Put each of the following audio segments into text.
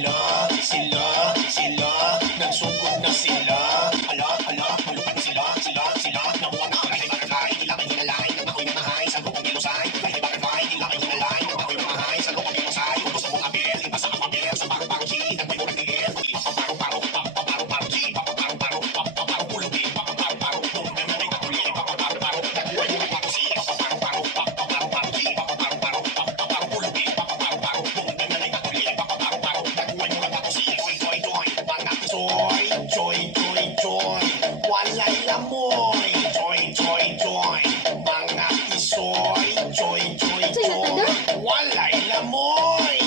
sila, nagsugod na sila. Hala, malupad na sila, nakuha na ang butterfly, tila may hinalay, nang ako'y namahay, sa loob ng ilusay. Butterfly, tila may hinalay, nang ako'y namahay, sa loob ng ilusay. Ubus na mong apel, iba sa apabel, sa parang-parang G, nagmay murang tigil, papaparo-paro, G, papaparo, pulubi, papaparo, nung nanay na tuli, papaparo, nakuha yung nagpatusi, papaparo, G, papaparo, pulubi, papaparo, nung nanay na tuli, papaparo, nakuha yung nagpatusi, joy, mga joy, walay lamoy, joy, mga isoy, joy, walay lamoy.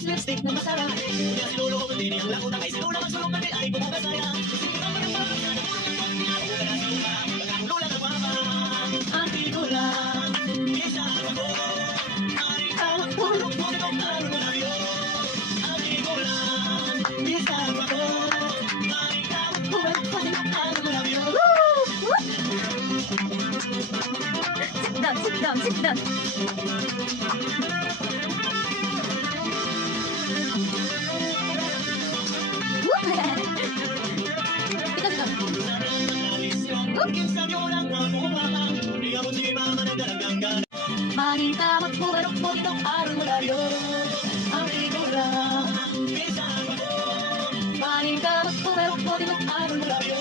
Lipstick na masarap, kaya sinulong ko din ang lakot ay sinulong ang sulong natin ay bumabasaya. Ati ko lang, isa ako, maritawag pulong mo nitong araw na yun. Ati ko lang, isa ako, maritawag pulong mo nitong araw na yun. Sit down. Marita magpugarok mo itong araw mo layo. Ang figura Marita magpugarok mo itong araw mo layo.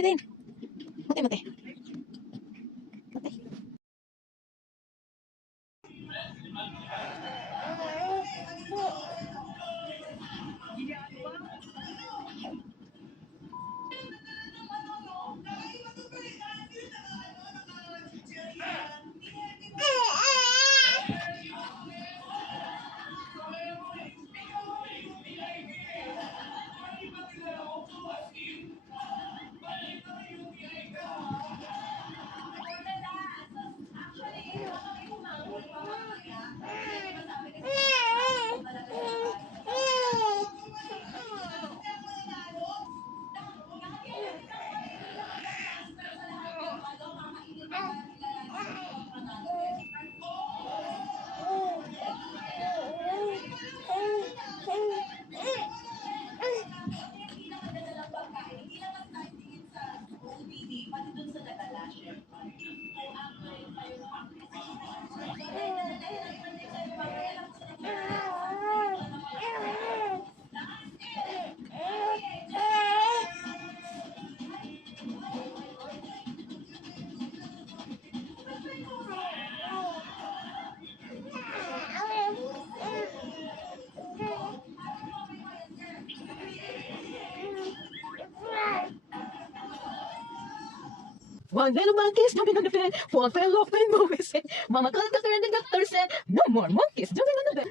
Atin. Mati. One little monkey's jumping on the bed. One fell off and moved his head. Mama called the doctor and the doctor said, no more monkeys jumping on the bed.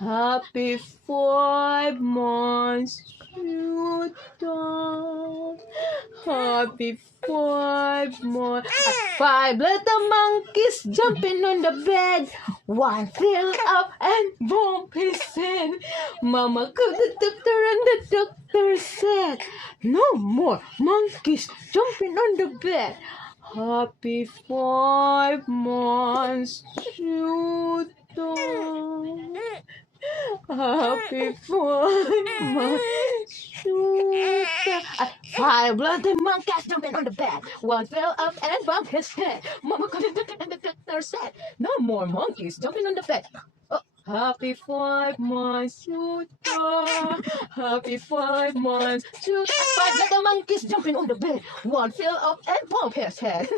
Happy 5 months, shota. Happy 5 months. 5 little monkeys jumping on the bed. One fell up and bumped his head. Mama called the doctor and the doctor said, no more monkeys jumping on the bed. Happy 5 months, shota. Happy 5 months, shota. 5 little monkeys jumping on the bed. One fell up and bumped his head. Mama called the doctor and the doctor said, no more monkeys jumping on the bed. Oh, happy 5 months, shota. Happy 5 months, shota. 5 little monkeys jumping on the bed. One fell up and bumped his head.